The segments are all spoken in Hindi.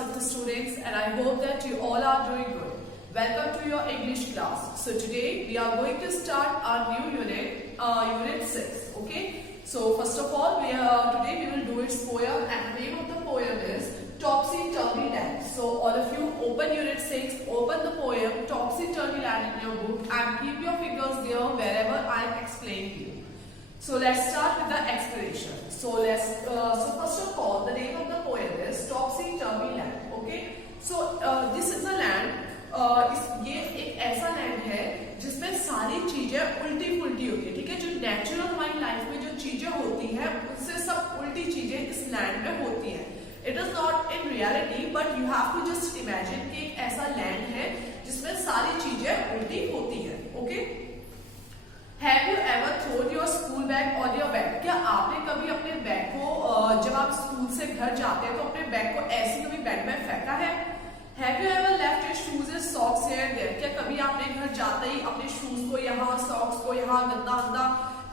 5th students, and I hope that you all are doing good. Welcome to your English class. So today we are going to start our new unit, unit 6. Okay. So first of all, today we will do its poem, and the name of the poem is Topsy Turvy Land. So all of you open unit 6, open the poem Topsy Turvy Land in your book, and keep your fingers there wherever I am explaining you. So let's start with the explanation. So first of all, the name of the poem is Topsy Turvy Land. Okay. So this is a land. ये एक ऐसा लैंड है जिसमें सारी चीजें उल्टी पुल्टी होती है. ठीक है. जो नेचुरल हमारी लाइफ में जो चीजें होती हैं उससे सब उल्टी चीजें इस लैंड में होती हैं. It is not in reality, but you have to just imagine कि एक ऐसा लैंड है जिसमें सारी चीजें उल्टी होती है. Okay. Have you ever thrown your school bag on your bed? क्या आपने कभी अपने बैग को जब आप स्कूल से घर जाते हैं तो अपने बैग को ऐसे कभी बेड में फेंका है? Have you ever left your shoes and socks here and there? क्या कभी आपने घर जाते ही अपने शूज को यहाँ, सॉक्स को यहाँ गंदा गंदा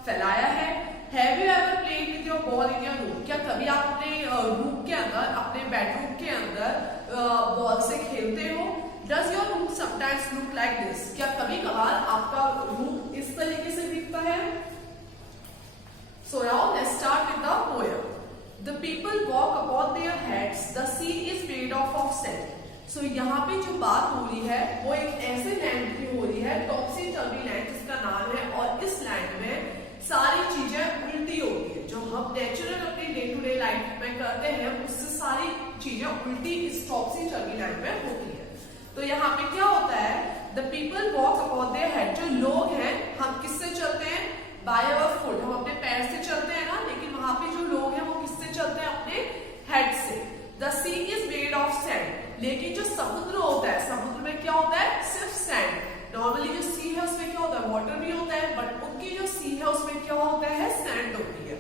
फैलाया है? Have you ever played with your ball in your room? क्या कभी आप अपने रूम के अंदर, अपने बेडरूम के अंदर बॉल से खेलते हो? Does your room sometimes look like this? क्या कभी कभार आपका रूम इस तरीके से दिखता है? So now let's start with the poem. The people walk upon their heads. The sea is made of sand. So यहाँ पे जो बात हो रही है वो एक ऐसे लैंड की हो रही है, टॉप्सी टर्वी लैंड जिसका नाम है. और इस लैंड में सारी चीजें उल्टी होती है. जो हम नेचुरल अपनी डे टू डे लाइफ में करते हैं उससे सारी चीजें उल्टी इस टॉप्सी टर्वी लैंड में होती है. तो यहाँ पे क्या होता है? The people walk upon their head. जो लोग हैं हम किससे चलते हैं? By our foot. हम अपने पैर से चलते हैं ना, लेकिन वहां पे जो लोग हैं वो किससे चलते हैं? अपने हेड से. The sea is made of sand. लेकिन जो समुद्र होता है, समुद्र में क्या होता है? सिर्फ सैंड. नॉर्मली जो सी है उसमें क्या होता है? वाटर भी होता है, बट उनकी जो सी है उसमें क्या होता है? सैंड होती है.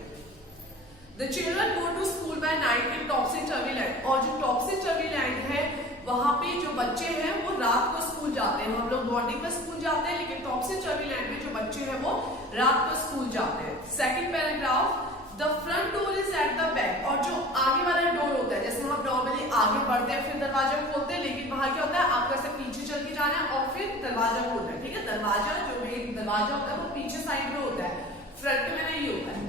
The children go to school by night in topsy turvy land. और जो टॉप्सी टर्वी लैंड है वहां पे जो बच्चे हैं वो रात को स्कूल जाते हैं. हम लोग मॉर्निंग में स्कूल जाते हैं, लेकिन टॉप्सी टर्वी लैंड में जो बच्चे हैं वो रात को स्कूल जाते हैं. Second paragraph. The front door is at the back. और जो आगे वाला डोर होता है, जैसे हम नॉर्मली आगे बढ़ते हैं फिर दरवाजा खोलते हैं, लेकिन वहां क्या होता है? आपको ऐसे पीछे चल के जाना है और फिर दरवाजा खोलना है. ठीक है. दरवाजा जो मेन दरवाजा होता है वो पीछे साइड में होता है, फ्रंट में नहीं होता है.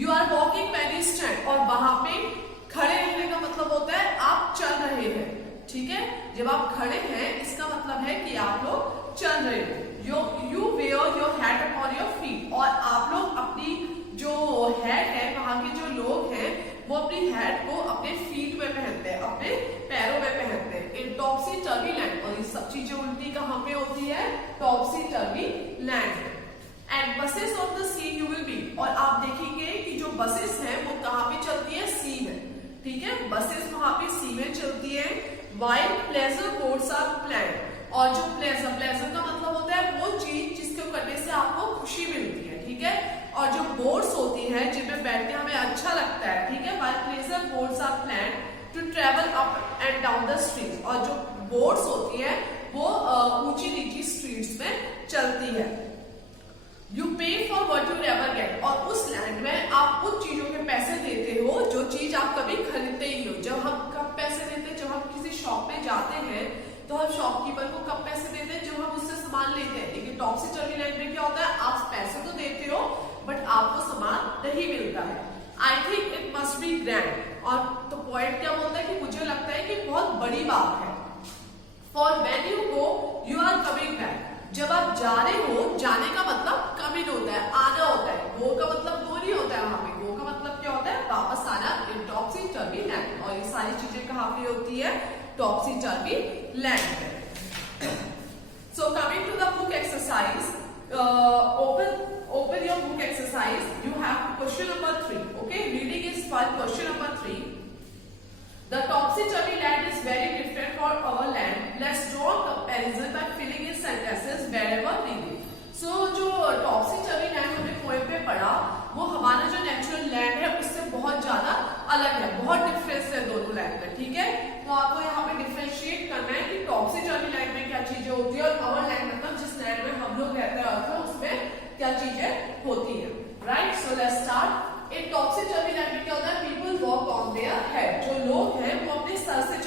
You are walking when you stand. और वहां पे खड़े रहने का मतलब होता है आप चल रहे हैं. ठीक है. जब आप खड़े हैं इसका मतलब है कि आप लोग चल रहे हो. You wear your hat upon your feet. और आप लोग अपनी जो हैट है, वहां के जो लोग हैं वो अपनी हैट को अपने फीट में पहनते हैं, अपने पैरों में पहनते हैं. In topsy turvy land. और ये सब चीजें उल्टी कहां पे होती है? Topsy turvy land. And buses of the sea you will be. और आप देखेंगे कि जो बसेस हैं वो कहां पे चलती है? सी में. ठीक है. बसेस वहां पे सी में चलती है. While pleasure boats are planned. और जो प्लेजर का मतलब होता है वो चीज जिसको करने से आपको खुशी मिलती है. ठीक है. और जो बोट्स होती हैं जिनमें बैठने हमें अच्छा लगता है. ठीक है. While pleasure boats are planned to travel up and down the street. और जो बोट्स होती है वो ऊंची नीची स्ट्रीट्स में चलती है. यू पे for what you never get. और उस लैंड में आप उन चीजों के पैसे देते हो जो चीज आप कभी खरीदते ही हो. जब हम कब पैसे देते हैं? जब हम किसी शॉप में जाते हैं तो हम शॉपकीपर को कब पैसे देते हैं? जब हम उससे सामान लेते हैं. लेकिन टॉप्सी टर्वी लैंड में क्या होता है? आप पैसे तो देते हो बट आपको सामान नहीं मिलता है. I think it must be grand. और तो पॉइंट क्या बोलता है कि मुझे लगता है कि बहुत बड़ी बात है. For when you go you are coming back. जब आप जा रहे हो, जाने का मतलब कमिंग होता है, आना होता है. गो का मतलब गो नहीं होता है वहां पे. गो का मतलब क्या होता है? वापस आना. इन टॉप्सी टर्वी लैंड. और ये सारी चीजें कहां पे होती है? टॉप्सी टर्वी लैंड पे. So coming to the book exercise. Open your book exercise. You have question number 3. Okay, reading is fun. Question number 3. The topsy turvy land is very different from our land. Let's draw a comparison by filling in sentences wherever needed. So जो टॉप्सी टर्वी लैंड हमने पोएम पे पढ़ा वो हमारा जो नेचुरल लैंड है उससे बहुत ज्यादा अलग है. बहुत डिफरेंस है दोनों लैंड में. ठीक है. तो आपको यहाँ पे डिफरेंशिएट करना है कि टॉप्सी टर्वी लैंड में क्या चीजें होती है और अवर लैंड मतलब जिस लैंड में हम लोग रहते हैं उसमें क्या चीजें होती है. Right. So let's start. In topsy turvy land में क्या होता है? People walk on their head. जो लोग हैं वो अपने सर से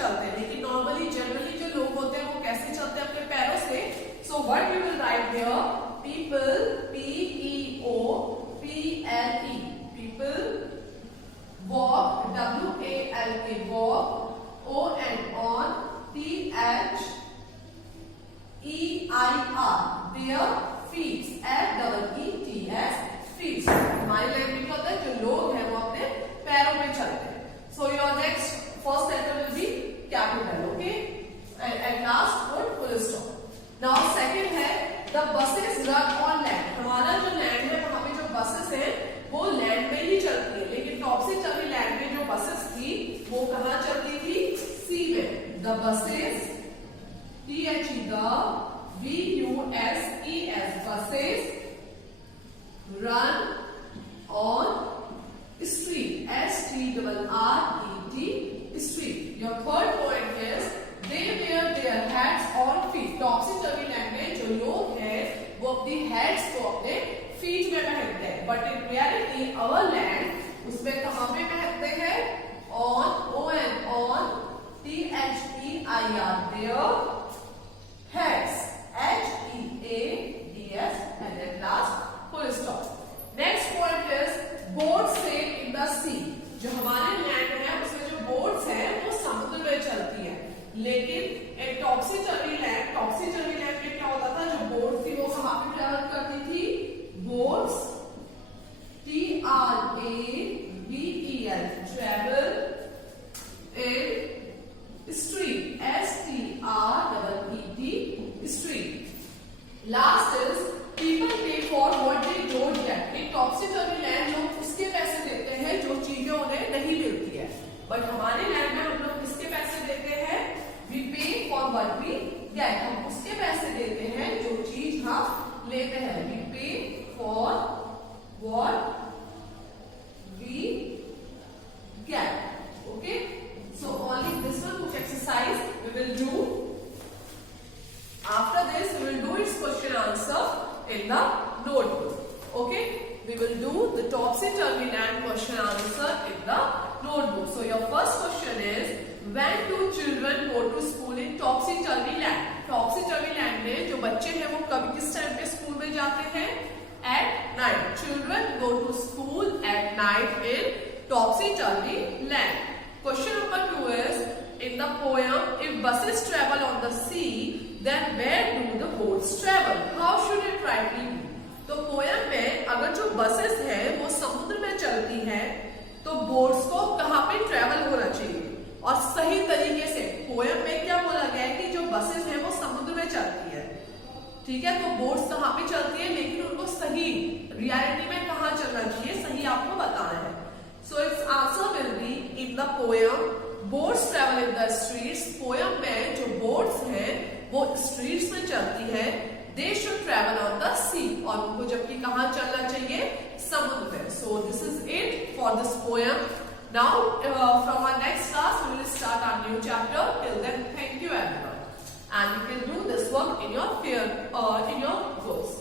their feet, F-E-E-T-S, feet. हमारी लैंग्वेज में होता है जो लोग हैं वो अपने पैरों में चलते हैं. So your next first letter will be capital, okay? And at last word full stop. Now second है the buses run on land. हमारा जो लैंड है वहाँ पे जो बसेस हैं वो लैंड में ही चलती है, लेकिन टॉप से चली लैंड में जो बसेस थी वो कहाँ चलती थी? सी में. The buses, T-H-E, the B-U-S-E-S, buses run on street, S-T-R-R-E-T, street. Your third point is they wear their hats on feet. Top से चली लैंड में जो लोग हैं वो अपनी हेड्स को अपने फीट में पहनते हैं, but in reality our land उसमें कहाँ पे पहनते हैं? On, O-N, on, T-H-E-I-R, their heads, H-E-A-D-S, and then last full stop. Next point is boats sail in the sea. जो हमारे लैंड है उसमें जो बोट्स हैं वो समुद्र में चलती है, लेकिन एक टॉप्सी चर्वी लैंड में क्या होता था? जो बोट थी वो कहाँ पे ट्रेवल करती थी? Boats, T-R-A-V-E-L, travel in street, S-T-R-E-E-T, street. Last is people pay for what they don't get. एक टॉप्सी चर्वी लैंड लोग उसके पैसे देते हैं जो चीजें उन्हें नहीं मिलती है, बट हमारे लैंड में हम लोग किसके पैसे देते हैं? We pay for what we get. हम उसके पैसे देते हैं जो चीज हम लेते हैं. We pay for what we get. Okay? So only this one कुछ exercise we will do. After this we will do its question answer in the notebook. Okay? We will do the topsy-turvy land question answer in the notebook. So your first question is when do children go to school in topsy-turvy land? Topsy-turvy land में जो बच्चे हैं वो कभी किस टाइम पे स्कूल में जाते हैं? At night. Children go to school at night in topsy-turvy land. Question number 2 is in the poem if buses travel on the sea then where do the boats travel? How should it rightly be? तो पोयम में अगर जो बसेस हैं वो समुद्र में चलती हैं तो बोट्स को कहाँ पे ट्रेवल होना चाहिए? और सही तरीके से पोयम में क्या बोला गया है कि जो बसेस हैं वो समुद्र में चलती है, ठीक है? तो बोट्स कहाँ पे चलती है, लेकिन उनको सही रियलिटी में कहाँ चलना चाहिए, सही आपको बताना है. So it's answer will be in the poem boats travel in the streets. Poem में जो बोट्स हैं वो स्ट्रीट्स में चलती है. They should travel on the sea. और उनको जबकि कहाँ चलना चाहिए? समुद्र में. So this is it for this poem. Now from our next class we will start our new chapter. Till then, thank you everyone, and you can do this work in your books.